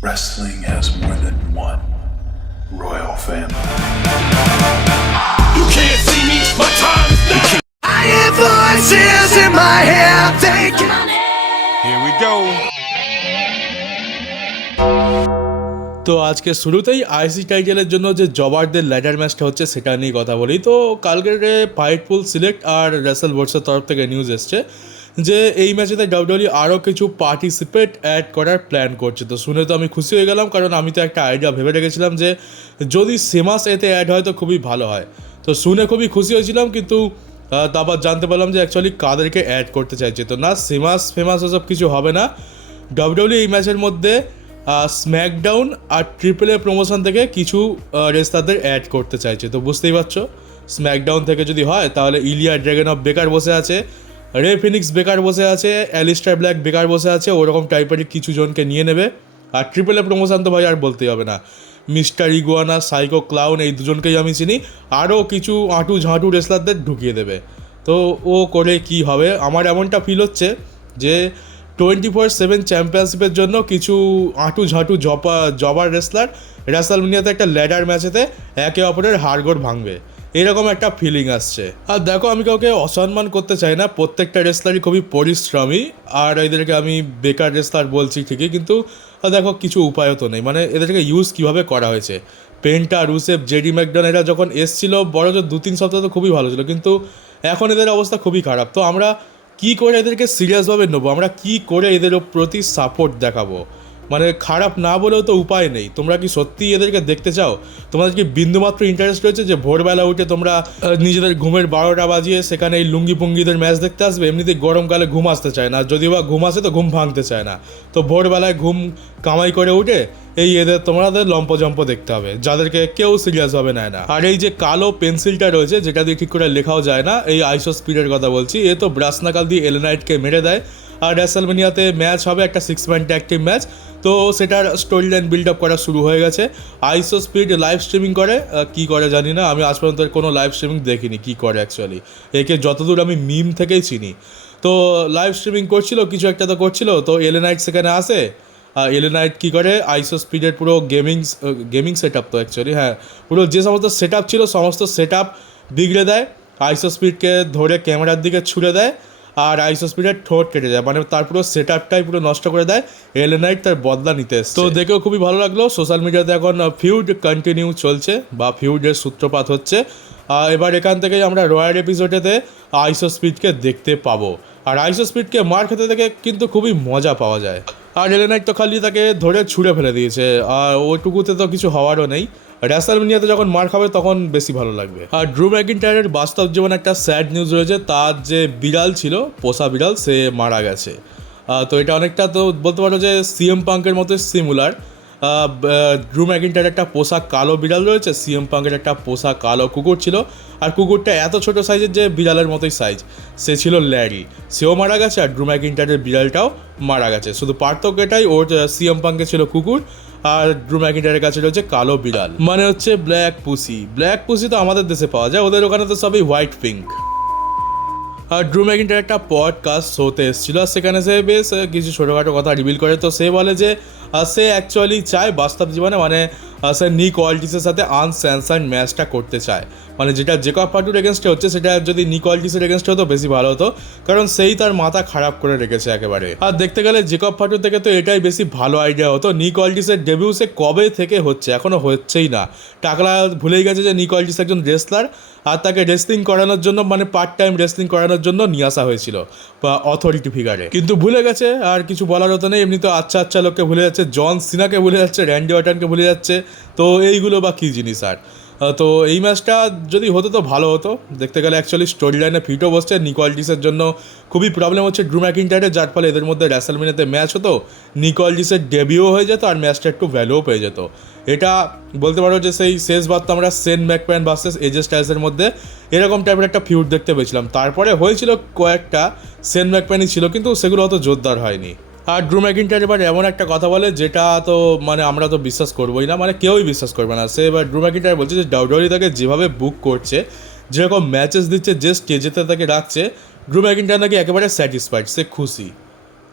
Wrestling has more than one royal family. You can't see me, my time is now. I hear voices in my head thinking. Here we go. তো আজকে শুরুতেই আইসি টাইটেলের জন্য যে জবারদের ladder ম্যাচটা হচ্ছে সেটা নিয়ে কথা বলি। তো কালকের ফাইটফুল সিলেক্ট আর রেসেল বোর্ডসের তরফ থেকে নিউজ এসছে যে এই ম্যাচেতে ডাব্লিউডব্লিউই আরও কিছু পার্টিসিপেট অ্যাড করার প্ল্যান করছে। তো শুনে তো আমি খুশি হয়ে গেলাম, কারণ আমি তো একটা আইডিয়া ভেবে রেখেছিলাম যে যদি সেমাস এতে অ্যাড হয় তো খুবই ভালো হয়। তো শুনে খুবই খুশি হয়েছিলাম, কিন্তু তারপর জানতে পারলাম যে অ্যাকচুয়ালি কাদেরকে অ্যাড করতে চাইছে। তো না, সেমাস ফেমাস ওসব কিছু হবে না। ডাব্লিউডব্লিউই এই ম্যাচের মধ্যে স্ম্যাকডাউন আর ট্রিপল এ প্রমোশন থেকে কিছু রেসলারদের অ্যাড করতে চাইছে। তো বুঝতেই পারছো, স্ম্যাকডাউন থেকে যদি হয় তাহলে ইলিয়া ড্রাগন অফ বেকার বসে আছে, রে ফিনিক্স বেকার বসে আছে, অ্যালিস্টার ব্ল্যাক বেকার বসে আছে, ওরকম টাইপেরই কিছু জনকে নিয়ে নেবে। আর ট্রিপল এ প্রমোশন তো ভাই আর বলতেই হবে না, মিস্টার ইগুয়ানা, সাইকো ক্লাউন, এই দুজনকেই আমি চিনি। আরও কিছু আঁটু ঝাঁটু রেসলারদের ঢুকিয়ে দেবে। তো ও করে কি হবে, আমার এমনটা ফিল হচ্ছে যে 24/7 চ্যাম্পিয়নশিপের জন্য কিছু আঁটু ঝাঁটু জবার রেসলার রেসলম্যানিয়াতে একটা ল্যাডার ম্যাচেতে একে অপরের হাড়গোড় ভাঙবে, এরকম একটা ফিলিং আসছে। আর দেখো, আমি কাউকে অসম্মান করতে চাই না, প্রত্যেকটা রেসলারই খুবই পরিশ্রমী, আর এদেরকে আমি বেকার রেসলার বলছি ঠিকই, কিন্তু দেখো কিছু উপায়ও তো নেই, মানে এদেরকে ইউজ কীভাবে করা হয়েছে। পেন্টা, রুসেফ, জেডি ম্যাকডন এরা যখন এসছিল বড় 2-3 সপ্তাহ তো খুবই ভালো ছিল, কিন্তু এখন এদের অবস্থা খুবই খারাপ। তো আমরা কী করে এদেরকে সিরিয়াসভাবে নেবো, আমরা কী করে এদের প্রতি সাপোর্ট দেখাবো? মানে খারাপ না বলেও তো উপায় নেই। তোমরা কি সত্যিই এদেরকে দেখতে চাও? তোমাদের কি বিন্দুমাত্র ইন্টারেস্ট রয়েছে যে ভোরবেলা উঠে তোমরা নিজেদের ঘুমের 12টা বাজিয়ে সেখানে এই লুঙ্গি পুঙ্গিদের ম্যাচ দেখতে আসবে? এমনিতেই গরমকালে ঘুম আসতে চায় না, যদিও বা ঘুম আসে তো ঘুম ভাঙতে চায় না। তো ভোরবেলায় ঘুম কামাই করে উঠে এই এদের তোমাদের লম্পজম্প দেখতে হবে, যাদেরকে কেউ সিরিয়াসভাবে নেয় না। আর এই যে কালো পেন্সিলটা রয়েছে, যেটা দিয়ে ঠিক করে লেখাও যায় না, এই আইসো স্পিডের কথা বলছি, এ তো ব্রাশ নাকাল দিয়ে এলেনাইটকে মেরে দেয়। আর রেসলম্যানিয়াতে ম্যাচ হবে একটা 6-man ট্যাগ টিম ম্যাচ, তো সেটার স্টোরি লাইন বিল্ড আপ করা শুরু হয়ে গেছে। আইসো স্পিড লাইভ স্ট্রিমিং করে, কি করে জানি না, আমি আজ পর্যন্ত কোনো লাইভ স্ট্রিমিং দেখিনি কি করে অ্যাকচুয়ালি। একে যতদূর আমি মিম থেকেই চিনি। তো লাইভ স্ট্রিমিং করছিল, কিছু একটা তো করছিল, তো এলেনাইট সেখানে আসে। এলেনাইট কী করে, আইসো স্পিডের পুরো গেমিং সেট আপ, তো অ্যাকচুয়ালি হ্যাঁ, পুরো যে সমস্ত সেট আপ ছিল সমস্ত সেট আপ বিগড়ে দেয়, আইসো স্পিডকে ধরে ক্যামেরার দিকে ছুড়ে দেয়, আর আইসো স্পিডের ঠোঁট কেটে যায়, মানে তার পুরো সেট আপটাই পুরো নষ্ট করে দেয়। এলেনাইট তার বদলা নিতে এসছে। তো দেখেও খুবই ভালো লাগলো। সোশ্যাল মিডিয়াতে এখন ফিউড কন্টিনিউ চলছে বা ফিউডের সূত্রপাত হচ্ছে। এবার এখান থেকেই আমরা রয়্যাল এপিসোডেতে আইসো স্পিডকে দেখতে পাবো। আর আইসো স্পিডকে মার খেতে থেকে কিন্তু খুবই মজা পাওয়া যায়। আর এলেনাইট তো খালি তাকে ধরে ছুঁড়ে ফেলে দিয়েছে, আর ওইটুকুতে তো কিছু হওয়ারও নেই। রেসলম্যানিয়াতে যখন মার খাবে তখন বেশি ভালো লাগবে। আর ড্রু ম্যাকিন্টায়ারের বাস্তব জীবনে একটা স্যাড নিউজ রয়েছে, তার যে বিড়াল ছিল, পোষা বিড়াল, সে মারা গেছে। তো এটা অনেকটা তো বলতে পারো যে সিএম পাঙ্কের মতো সিমিলার। ড্রু ম্যাকিন্টায়ারের একটা পোষা কালো বিড়াল রয়েছে, সিএম পাঙ্কের একটা পোষা কালো কুকুর ছিল, আর কুকুরটা এত ছোট সাইজের যে বিড়ালের মতোই সাইজ, সে ছিল ল্যারি, সেও মারা গেছে। আর ড্রু ম্যাকিন্টায়ারের বিড়ালটাও মারা গেছে, শুধু পার্থক্য এটাই, ওর সিএম পাঙ্কে ছিল কুকুর আর ড্রু ম্যাকিন্টায়ারের কাছে রয়েছে কালো বিড়াল, মানে হচ্ছে ব্ল্যাক পুসি। ব্ল্যাক পুসি তো আমাদের দেশে পাওয়া যায়, ওদের ওখানে তো সবই হোয়াইট পিঙ্ক। আর ড্রু ম্যাকিন্টায়ার একটা পডকাস্ট শোতে এসেছিল, আর সেখানে সে বেশ কিছু ছোটোখাটো কথা রিভিল করে। তো সে বলে যে সে অ্যাকচুয়ালি চায় বাস্তব জীবনে, মানে সে নিক অল্টিসের সাথে আনস্যানসার্ড ম্যাচটা করতে চায়, মানে যেটা জেকব ফাটুর এগেনস্টে হচ্ছে সেটা যদি নিক অল্টিসের এগেনস্টে হতো বেশি ভালো হতো, কারণ সেই তার মাথা খারাপ করে রেখেছে একেবারে। আর দেখতে গেলে জেকব ফাটুর থেকে তো এটাই বেশি ভালো আইডিয়া হতো। নিক অল্টিসের ডেবিউ সে কবে থেকে হচ্ছে, এখনও হচ্ছেই না। টাকলা ভুলেই গেছে যে নিক অল্টিস একজন রেসলার, আর তাকে রেসলিং করানোর জন্য, মানে পার্ট টাইম রেসলিং করানোর জন্য নিয়ে আসা হয়েছিল বা অথরিটি ফিগারে, কিন্তু ভুলে গেছে। আর কিছু বলার হতো নেই, এমনি তো আচ্ছা আচ্ছা লোককে ভুলে যাচ্ছে, জন সিনাকে ভুলে যাচ্ছে, র্যান্ডি অর্টনকে ভুলে যাচ্ছে, তো এইগুলো বা কী জিনিস। আর তো এই ম্যাচটা যদি হতো তো ভালো হতো। দেখতে গেলে অ্যাকচুয়ালি স্টোরি লাইনে ফিটও বসছে, নিক অল্টিসের জন্য খুবই প্রবলেম হচ্ছে ড্রু ম্যাকিন্টায়ারের, যার ফলে এদের মধ্যে রেসলম্যানিয়াতে ম্যাচ হতো, নিক অল্টিসের ডেবিউ হয়ে যেত, আর ম্যাচটা একটু ভ্যালুও পেয়ে যেত। এটা বলতে পারো যে সেই শেষবার তো আমরা সেন ম্যাকম্যান ভার্সেস এজে স্টাইলসের মধ্যে এরকম টাইপের একটা ফিউড দেখতে পেয়েছিলাম। তারপরে হয়েছিল কয়েকটা, সেন ম্যাকম্যানই ছিল, কিন্তু সেগুলো অত জোরদার হয়নি। আর ড্রু ম্যাকিন্টায়ার এবার এমন একটা কথা বলে যেটা তো মানে আমরা তো বিশ্বাস করবোই না, মানে কেউই বিশ্বাস করবে না। সে এবার ড্রু ম্যাকিন্টায়ার বলছে যে ডাব্লিউডব্লিউই তাকে যেভাবে বুক করছে, যেরকম ম্যাচেস দিচ্ছে, যে স্টেজেতে তাকে রাখছে, ড্রু ম্যাকিন্টায়ার নাকি একেবারে স্যাটিসফাইড, সে খুশি।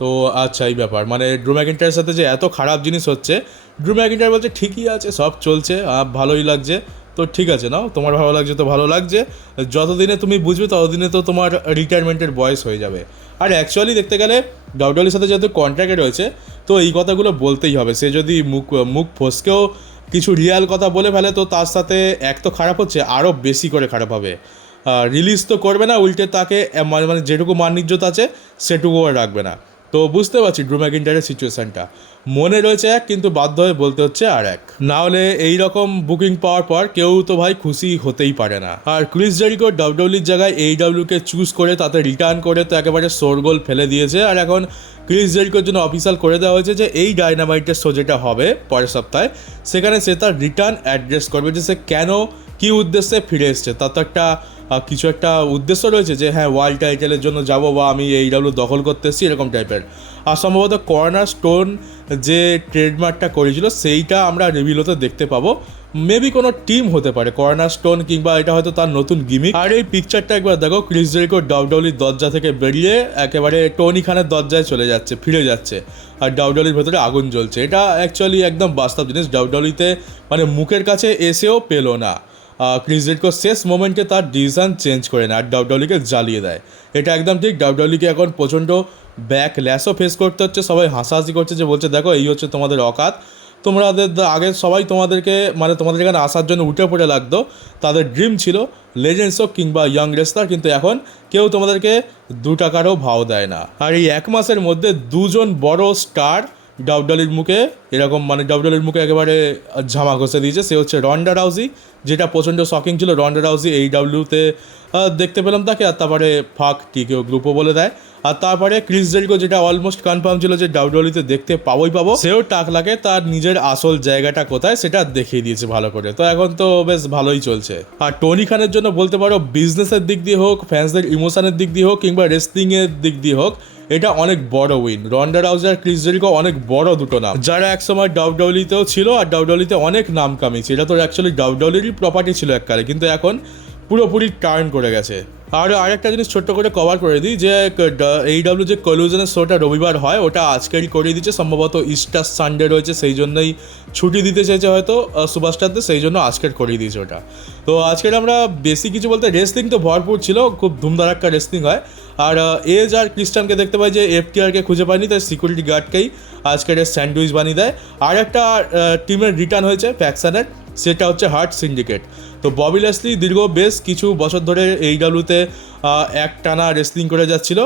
তো আচ্ছা এই ব্যাপার, মানে ড্রু ম্যাকিন্টায়ারের সাথে যে এত খারাপ জিনিস হচ্ছে, ড্রু ম্যাকিন্টায়ার বলছে ঠিকই আছে, সব চলছে, ভালোই লাগছে। তো ঠিক আছে, নাও, তোমার ভালো লাগছে তো ভালো লাগছে, যতদিনে তুমি বুঝবে ততদিনে তো তোমার রিটায়ারমেন্টের বয়স হয়ে যাবে। আর অ্যাকচুয়ালি দেখতে গেলে ডাব্লিউডব্লিউর সাথে যেহেতু কন্ট্রাক্টে রয়েছে, তো এই কথাগুলো বলতেই হবে। সে যদি মুখ ফসকেও কিছু রিয়াল কথা বলে ফেলে, তো তার সাথে এক তো খারাপ হচ্ছে, আরও বেশি করে খারাপ হবে। রিলিজ তো করবে না, উল্টে তাকে মানে যেটুকু মান ইজ্জত আছে সেটুকুও রাখবে না। তো বুঝতে পারছি ড্রু ম্যাকিন্টায়ারের সিচুয়েশানটা, মনে রয়েছে এক, কিন্তু বাধ্য হয়ে বলতে হচ্ছে আর এক। না হলে এই রকম বুকিং পাওয়ার পর কেউ তো ভাই খুশি হতেই পারে না। আর ক্রিস জেরিকো ডাব্লিউডব্লিউর জায়গায় AEW-কে চুজ করে তাতে রিটার্ন করে তো একেবারে শোরগোল ফেলে দিয়েছে। আর এখন ক্রিস জেরিকোর জন্য অফিসিয়াল করে দেওয়া হয়েছে যে এই ডায়নামাইটের শো যেটা হবে পরের সপ্তাহে, সেখানে সে তার রিটার্ন অ্যাড্রেস করবে, যে সে কেন কী উদ্দেশ্যে ফিরে এসছে। তার তো একটা কিছু একটা উদ্দেশ্য রয়েছে, যে হ্যাঁ ওয়ার্ল্ড টাইটেলের জন্য যাবো, বা আমি AEW দখল করতে এসেছি, এরকম টাইপের। আর সম্ভবত কর্নার স্টোন যে ট্রেডমার্কটা করেছিল সেইটা আমরা রিভিল হতে দেখতে পাবো। মেবি কোনো টিম হতে পারে কর্নার স্টোন, কিংবা এটা হয়তো তার নতুন গিমিক। আর এই পিকচারটা একবার দেখো, ক্রিস জেরিকো ডাব্লিউডব্লিউর দরজা থেকে বেরিয়ে একেবারে টনি খানের দরজায় চলে যাচ্ছে, ফিরে যাচ্ছে, আর ডাব্লিউডব্লিউর ভেতরে আগুন জ্বলছে। এটা অ্যাকচুয়ালি একদম বাস্তব জিনিস, ডাব্লিউডব্লিউতে মানে মুখের কাছে এসেও পেলো না। ক্রিস জেরিকো শেষ মোমেন্টে তার ডিসিশন চেঞ্জ করে না আর ডাব্লিউডব্লিউকে জ্বালিয়ে দেয়। এটা একদম ঠিক। ডাব্লিউডব্লিউকে এখন প্রচণ্ড ব্যাকল্যাশও ফেস করতে হচ্ছে, সবাই হাসাহাসি করছে, যে বলছে দেখো এই হচ্ছে তোমাদের অকাত, তোমাদের আগে সবাই তোমাদেরকে মানে তোমাদের এখানে আসার জন্য উঠে পড়ে লাগতো, তাদের ড্রিম ছিল লেজেন্ডস হোক কিংবা ইয়াং রেসলার, কিন্তু এখন কেউ তোমাদেরকে 2 টাকারও ভাও দেয় না। আর এই 1 মাসের মধ্যে 2জন বড় স্টার ডাব্লিউডব্লিউর মুখে এরকম মানে ডাব্লিউডব্লিউর মুখে একেবারে ঝামা ঘষে দিয়েছে। সে হচ্ছে রন্ডা রাউজি, যেটা প্রচণ্ড শকিং ছিল। রন্ডা রাউজি AEW-তে দেখতে পেলাম তাকে, আর তারপরে ফাক টিকেও গ্রুপও বলে দেয়। আর তারপরে ক্রিস জেরিকো, যেটা অলমোস্ট কনফার্ম ছিল যে ডাব্লিউডব্লিউতে দেখতে পাবো, সেও টাকলাকে তার নিজের আসল জায়গাটা কোথায় সেটা দেখিয়ে দিয়েছে ভালো করে। তো এখন তো বেশ ভালোই চলছে। আর টনি খানের জন্য বলতে পারো বিজনেসের দিক দিয়ে হোক, ফ্যান্সদের ইমোশনের দিক দিয়ে হোক, কিংবা রেসলিংয়ের দিক দিয়ে হোক, এটা অনেক বড় উইন। রন্ডা রাউজি আর ক্রিস জেরিকো অনেক বড় দুটো নাম, যারা একসময় ডাব্লিউডব্লিউতেও ছিল আর ডাব্লিউডব্লিউতে অনেক নাম কামিয়েছে। এটা তো অ্যাকচুয়ালি ডাব্লিউডব্লিউরই প্রপার্টি ছিল এককালে, কিন্তু এখন পুরোপুরি টার্ন করে গেছে। আর আরেকটা জিনিস ছোট্ট করে কভার করে দিই, যে AEW যে কলিউশনের শোটা রবিবার হয়, ওটা আজকেরই করিয়ে দিচ্ছে। সম্ভবত ইস্টার সানডে রয়েছে, সেই জন্যই ছুটি দিতে চাইছে হয়তো সুপারস্টারদের, সেই জন্য আজকের করিয়ে দিয়েছে ওটা। তো আজকের আমরা বেশি কিছু বলতে, রেসলিং তো ভরপুর ছিল, খুব ধুমধারাক্কা রেসলিং হয়। আর এজ আর ক্রিস্টানকে দেখতে পাই যে FTR-কে খুঁজে পায়নি, তাই সিকিউরিটি গার্ডকেই আজকের স্যান্ডউইচ বানিয়ে দেয়। আর একটা টিমের রিটার্ন হয়েছে ফ্যাকশনের, সেটা হচ্ছে হার্ট সিন্ডিকেট। তো ববি ল্যাশলি দীর্ঘ বেশ কিছু বছর ধরে AEW-তে একটানা রেসলিং করে যাচ্ছিল,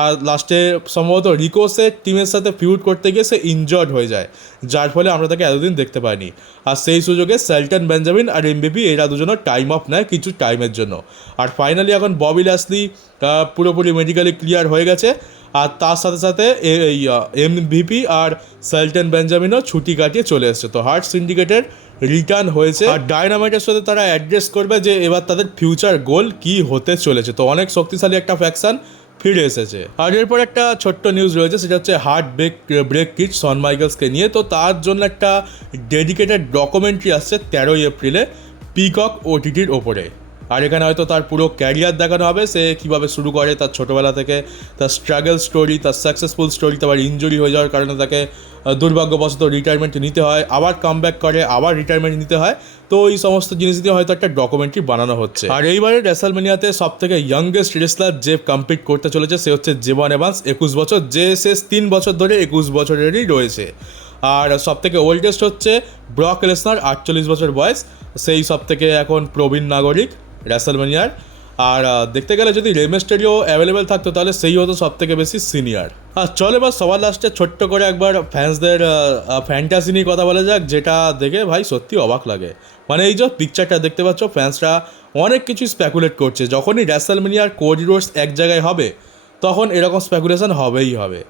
আর লাস্টে সম্ভবত রিকোসের টিমের সাথে ফিউড করতে গিয়ে সে ইনজয়ার্ড হয়ে যায়, যার ফলে আমরা তাকে এতদিন দেখতে পাইনি। আর সেই সুযোগে শেলটন বেঞ্জামিন আর MVP এরা দুজনের টাইম অফ নেয় কিছু টাইমের জন্য। আর ফাইনালি এখন ববি ল্যাশলি পুরোপুরি মেডিকেলি ক্লিয়ার হয়ে গেছে, আর তার সাথে সাথে এই MVP আর শেলটন বেঞ্জামিনও ছুটি কাটিয়ে চলে এসছে। তো হার্ট সিন্ডিকেটের রিটার্ন হয়েছে, আর ডায়নামাইটের সাথে তারা অ্যাড্রেস করবে যে এবার তাদের ফিউচার গোল কি হতে চলেছে। তো অনেক শক্তিশালী একটা ফ্যাকশন ফিরে এসেছে। আর এরপর একটা ছোট্ট নিউজ রয়েছে, সেটা হচ্ছে হার্ট ব্রেক কিট শন মাইকেলসকে নিয়ে। তো তার জন্য একটা ডেডিকেটেড ডকুমেন্টারি আসছে 13 এপ্রিলে পিকক OTT-র ওপরে। আর এখানে হয়তো তার পুরো ক্যারিয়ার দেখানো হবে, সে কীভাবে শুরু করে, তার ছোটোবেলা থেকে তার স্ট্রাগল স্টোরি, তার সাকসেসফুল স্টোরি, তারপর ইনজুরি হয়ে যাওয়ার কারণে তাকে দুর্ভাগ্যবশত রিটায়ারমেন্ট নিতে হয়, আবার কামব্যাক করে, আবার রিটায়ারমেন্ট নিতে হয়। তো এই সমস্ত জিনিস দিয়ে হয়তো একটা ডকুমেন্টারি বানানো হচ্ছে। আর এইবারে রেসলম্যানিয়াতে সব থেকে ইয়াংগেস্ট রেসলার যে কমপ্লিট করতে চলেছে, সে হচ্ছে জেবন এভান্স, 21 বছর, যে শেষ 3 বছর ধরে 21 বছরেরই রয়েছে। আর সব থেকে ওল্ডেস্ট হচ্ছে ব্রক লেসনার, 48 বছর বয়স, সেই সব থেকে এখন প্রবীণ নাগরিক রেসলম্যানিয়ার। আর দেখতে গেলে যদি রে মিস্টেরিও অ্যাভেলেবেল থাকতো, তাহলে সেই হতো সব থেকে বেশি সিনিয়র। আর চলে এবার সবার লাস্টে ছোট্ট করে একবার ফ্যান্সদের ফ্যান্টাসি নিয়ে কথা বলা যাক, যেটা দেখে ভাই সত্যি অবাক লাগে। মানে এই যে পিকচারটা দেখতে পাচ্ছ, ফ্যান্সরা অনেক কিছু স্পেকুলেট করছে। যখনই রেসলম্যানিয়ার কোডি রোডস এক জায়গায় হবে, তখন এরকম স্পেকুলেশন হবেই হবে।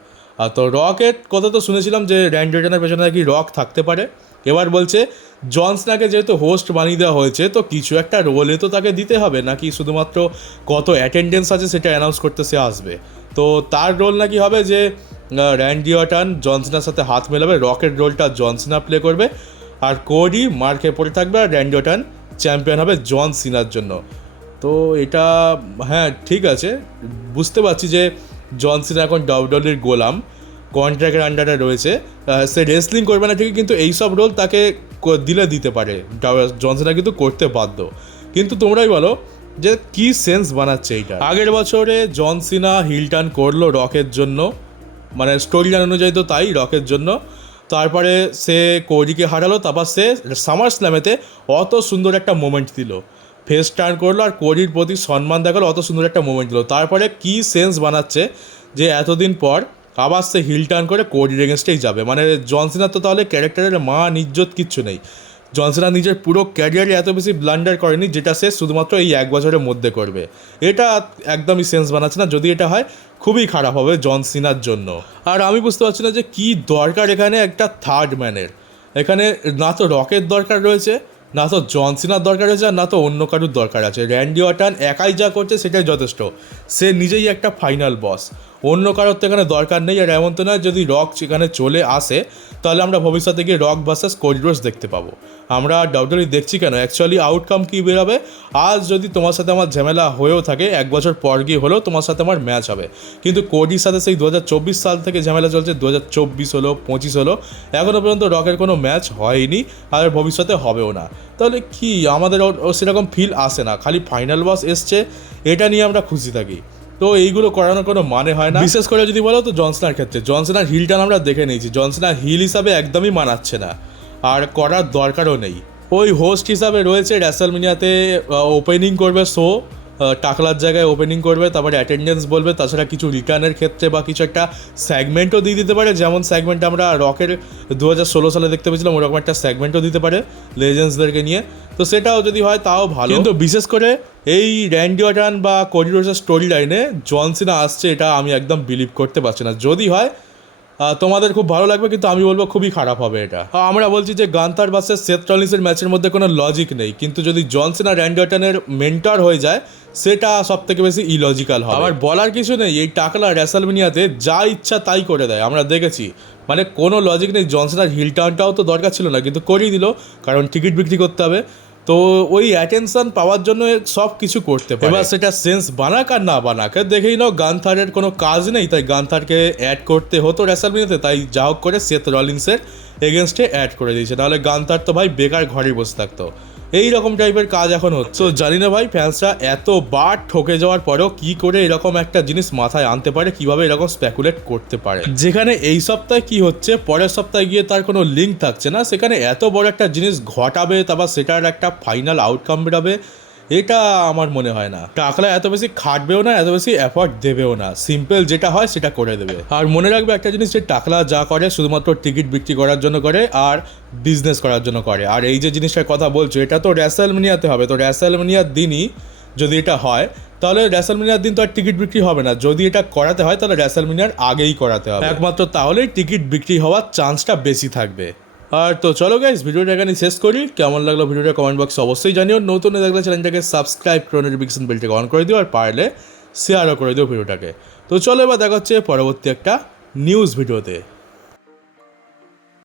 তো রকের কথা তো শুনেছিলাম যে র্যান্ডি অর্টনের পেছনে নাকি রক থাকতে পারে। এবার বলছে জন সিনাকে যেহেতু হোস্ট বানিয়ে দেওয়া হয়েছে, তো কিছু একটা রোলে তো তাকে দিতে হবে, নাকি শুধুমাত্র কত অ্যাটেন্ডেন্স আছে সেটা অ্যানাউন্স করতে সে আসবে। তো তার রোল নাকি হবে যে র্যান্ডি অর্টন জন সিনার সাথে হাত মেলাবে, রকের রোলটা জন সিনা প্লে করবে, আর কোডি মার খেয়ে পড়ে থাকবে, আর র্যান্ডি অর্টন চ্যাম্পিয়ন হবে জন সিনার জন্য। তো এটা হ্যাঁ ঠিক আছে, বুঝতে পারছি যে জন সিনা এখন ডাব্লিউডব্লিউর গোলাম, কন্ট্রাক্টের আন্ডারে রয়েছে, সে রেসলিং করবে না ঠিকই, কিন্তু এইসব রোল তাকে দিতে পারে, জন সিনা কিন্তু করতে বাধ্য। কিন্তু তোমরাই বলো যে কি সেন্স বানাচ্ছে এইটা। আগের বছরে জন সিনা হিল টার্ন করলো রকের জন্য, মানে স্টোরি লাইন অনুযায়ী তো তাই, রকের জন্য। তারপরে সে কোডিকে হারালো, তারপর সে সামার স্ল্যামেতে অত সুন্দর একটা মোমেন্ট দিল, ফেস টার্ন করলো আর কোডির প্রতি সম্মান দেখালো, অত সুন্দর একটা মোমেন্ট দিল। তারপরে কি সেন্স বানাচ্ছে যে এতদিন পর আবার সে হিল টার্ন করে কোডির এগেনস্টেই যাবে। মানে জন সিনার তো তাহলে ক্যারেক্টারের মান ইজ্জত কিচ্ছু নেই। জন সিনা নিজের পুরো ক্যারিয়ারে এত বেশি ব্লান্ডার করেনি, যেটা সে শুধুমাত্র এই 1 বছরের মধ্যে করবে। এটা একদমই সেন্স বানাচ্ছে না। যদি এটা হয় খুবই খারাপ হবে জন সিনার জন্য। আর আমি বুঝতে পারছি না যে কী দরকার এখানে একটা থার্ড ম্যানের। এখানে না তো রকের দরকার রয়েছে, না তো জন সিনার দরকার রয়েছে, আর না তো অন্য কারুর দরকার আছে। র্যান্ডি অর্টন একাই যা করছে সেটাই যথেষ্ট। সে নিজেই একটা ফাইনাল বস, অন্য কারোর তো এখানে দরকার নেই। আর এমন তো নয় যদি রক সেখানে চলে আসে তাহলে আমরা ভবিষ্যতে গিয়ে রক ভার্সেস কোডি রোডস দেখতে পাবো। আমরা ডাউটারি দেখছি কেন, অ্যাকচুয়ালি আউটকাম কী বেরোবে। আজ যদি তোমার সাথে আমার ঝামেলা হয়েও থাকে, 1 বছর পর গিয়ে হলেও তোমার সাথে আমার ম্যাচ হবে। কিন্তু কোডির সাথে সেই 2024 সাল থেকে ঝামেলা চলছে, 2024 হলো 25 হলো, এখনও পর্যন্ত রকের কোনো ম্যাচ হয়নি আর ভবিষ্যতে হবেও না। তাহলে কি আমাদের সেরকম ফিল আসে না, খালি ফাইনাল বস এসছে এটা নিয়ে আমরা খুশি থাকি। তো এইগুলো করানোর কোনো মানে হয় না। বিশেষ করে যদি বলো তো জন সিনার ক্ষেত্রে, জন সিনার হিল টার্ন আমরা দেখে নিয়েছি, জন সিনার হিল হিসাবে একদমই মানাচ্ছে না আর করার দরকারও নেই। ওই হোস্ট হিসাবে রয়েছে, রেসলম্যানিয়াতে ওপেনিং করবে শো, টাকলার জায়গায় ওপেনিং করবে, তারপরে অ্যাটেন্ডেন্স বলবে, তাছাড়া কিছু রিটার্নের ক্ষেত্রে বা কিছু একটা সেগমেন্টও দিয়ে দিতে পারে, যেমন সেগমেন্ট আমরা রকের 2016 সালে দেখতে পেয়েছিলাম, ওরকম একটা সেগমেন্টও দিতে পারে লেজেন্ডসদেরকে নিয়ে। তো সেটাও যদি হয় তাও ভালো। কিন্তু বিশেষ করে এই র্যান্ডি অর্টন বা কোডি রোডসের স্টোরি লাইনে জন সিনা আসছে, এটা আমি একদম বিলিভ করতে পারছি না। যদি হয় তোমাদের খুব ভালো লাগবে, কিন্তু আমি বলবো খুবই খারাপ হবে এটা। আমরা বলছি যে গান্থার ভার্সেস সেথ রলিন্সের ম্যাচের মধ্যে কোনো লজিক নেই, কিন্তু যদি জন সিনা র্যান্ডি অর্টনের মেন্টর হয়ে যায় সেটা সব থেকে বেশি ইলজিক্যাল হবে। আবার বলার কিছু নেই, এই টাকলা রেসলম্যানিয়াতে যা ইচ্ছা তাই করে দেয়, আমরা দেখেছি। মানে কোনো লজিক নেই। জন সিনার হিল টার্নটাও তো দরকার ছিল না, কিন্তু করিয়ে দিল, কারণ টিকিট বিক্রি করতে হবে। তো ওই অ্যাটেনশন পাওয়ার জন্য সব কিছু করতে পারে। এবার সেটা সেন্স বানাক আর না বানাক, দেখেই নাও গান্থারের কোনো কাজ নেই, তাই গান্থারকে অ্যাড করতে হতো রেসলম্যানিয়াতে, তাই যা হোক করে সেথ রলিন্সের এগেনস্টে অ্যাড করে দিয়েছে। নাহলে গান্থার তো ভাই বেকার ঘরেই বসে থাকতো। এই রকম টাইপের কাজ এখন হচ্ছে। তো জানি না ভাই ফ্যান্সরা এতবার ঠকে যাওয়ার পরেও কি করে এরকম একটা জিনিস মাথায় আনতে পারে, কিভাবে এরকম স্পেকুলেট করতে পারে, যেখানে এই সপ্তাহে কি হচ্ছে পরের সপ্তাহে গিয়ে তার কোনো লিঙ্ক থাকছে না। সেখানে এত বড় একটা জিনিস ঘটাবে, তারপর সেটার একটা ফাইনাল আউটকাম বেরোবে, এটা আমার মনে হয় না। টাকলা এত বেশি খাটবেও না, এত বেশি এফর্ট দেবেও না, সিম্পল যেটা হয় সেটা করে দেবে। আর মনে রাখবে একটা জিনিস, যে টাকলা যা করে শুধুমাত্র টিকিট বিক্রি করার জন্য করে আর বিজনেস করার জন্য করে। আর এই যে জিনিসটার কথা বলছো, এটা তো রেসলম্যানিয়াতে হবে। তো রেসলম্যানিয়ার দিনই যদি এটা হয় তাহলে রেসলম্যানিয়ার দিন তো আর টিকিট বিক্রি হবে না। যদি এটা করাতে হয় তাহলে রেসলম্যানিয়ার আগেই করাতে হবে, একমাত্র তাহলেই টিকিট বিক্রি হওয়ার চান্সটা বেশি থাকবে। আর তো চলো গাইস, ভিডিওটা এখানে শেষ করি। কেমন লাগলো ভিডিওটা কমেন্ট বক্সে অবশ্যই জানিও। নতুন দেখলে চ্যানেলটাকে সাবস্ক্রাইব করে নোটিফিকেশন বেলটাকে অন করে দিও, আর পারলে শেয়ারও করে দিও ভিডিওটাকে। তো চলো এবার দেখা হচ্ছে পরবর্তী একটা নিউজ ভিডিওতে।